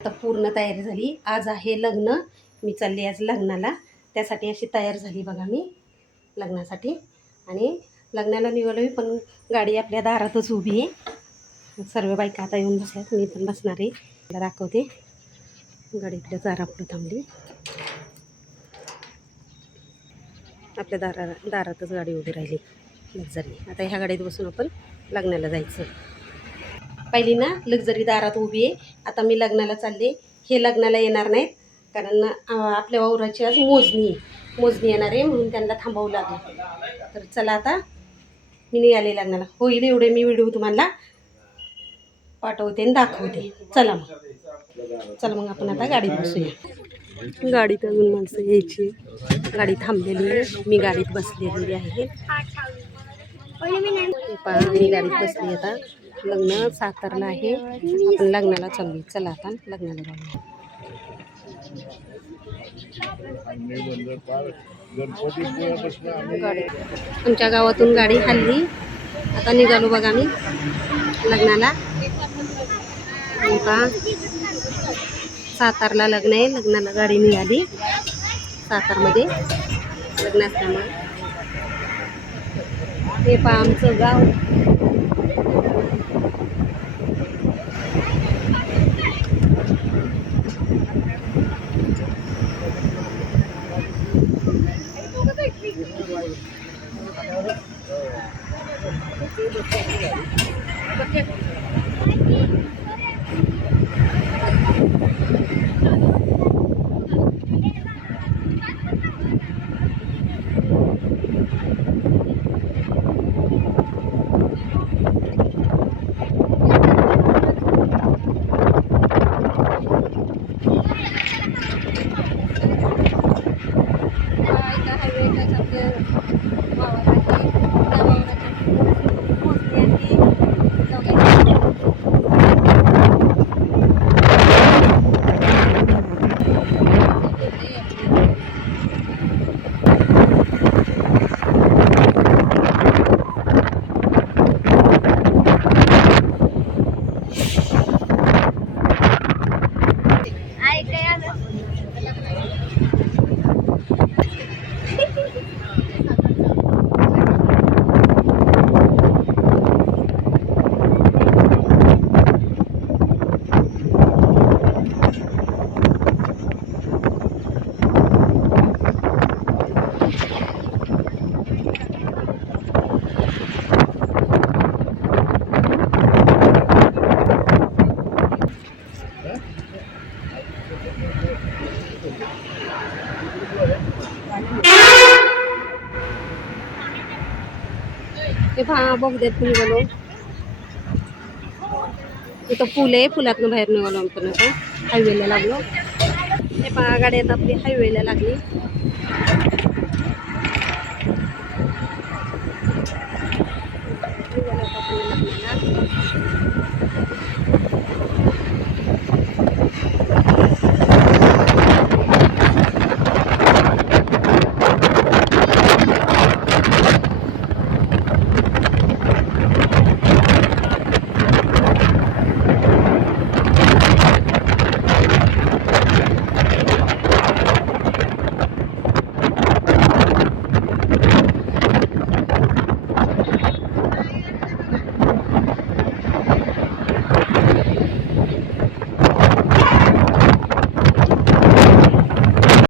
आता पूर्ण तयारी झाली. आज आहे लग्न. मी चालली आज लग्नाला. त्यासाठी अशी तयार झाली बघा मी लग्नासाठी. आणि लग्नाला निघालो मी, पण गाडी आपल्या दारातच उभी आहे. सर्व बायका आता येऊन बसल्यात, मी पण बसणार आहे. मला दाखवते. गाडी इकडे दारापुढे थांबली. आपल्या दारातच गाडी उभी राहिली लक्झरी. आता ह्या गाडीत बसून आपण लग्नाला जायचं. पहिली ना लक्झरी दारात उभी आहे. आता मी लग्नाला चालले. हे लग्नाला येणार नाहीत, कारण आपल्या वावराची आज मोजणी येणार आहे, म्हणून त्यांना थांबवलं लागलं. तर चला आता मी निघाले लग्नाला. होईल एवढे मी व्हिडिओ तुम्हाला पाठवते आणि दाखवते. चला मग आपण आता गाडीत बसूया. गाडीत अजून माणसं यायची. गाडी थांबलेली आहे. मी गाडीत बसलेली आहे. मी गाडीत बसली. आता लग्न सातारला आहे. आपण लग्नाला चालली. चला आता लग्नाला जाऊया. गाडी आमच्या गावातून गाडी हल्ली. आता निघालो बघा मी लग्नाला. सातारला लग्न आहे. लग्नाला गाडी निघाली. सातारमध्ये लग्न असल्यामुळे हे पहा आमचं गाव. हे पहा बघदेत निघालो. इथं पूल आहे. पुलातनं बाहेर निघालो आपण. आता हायवेला लागलो. हे पहा गाडी आता आपली हायवेला लागली.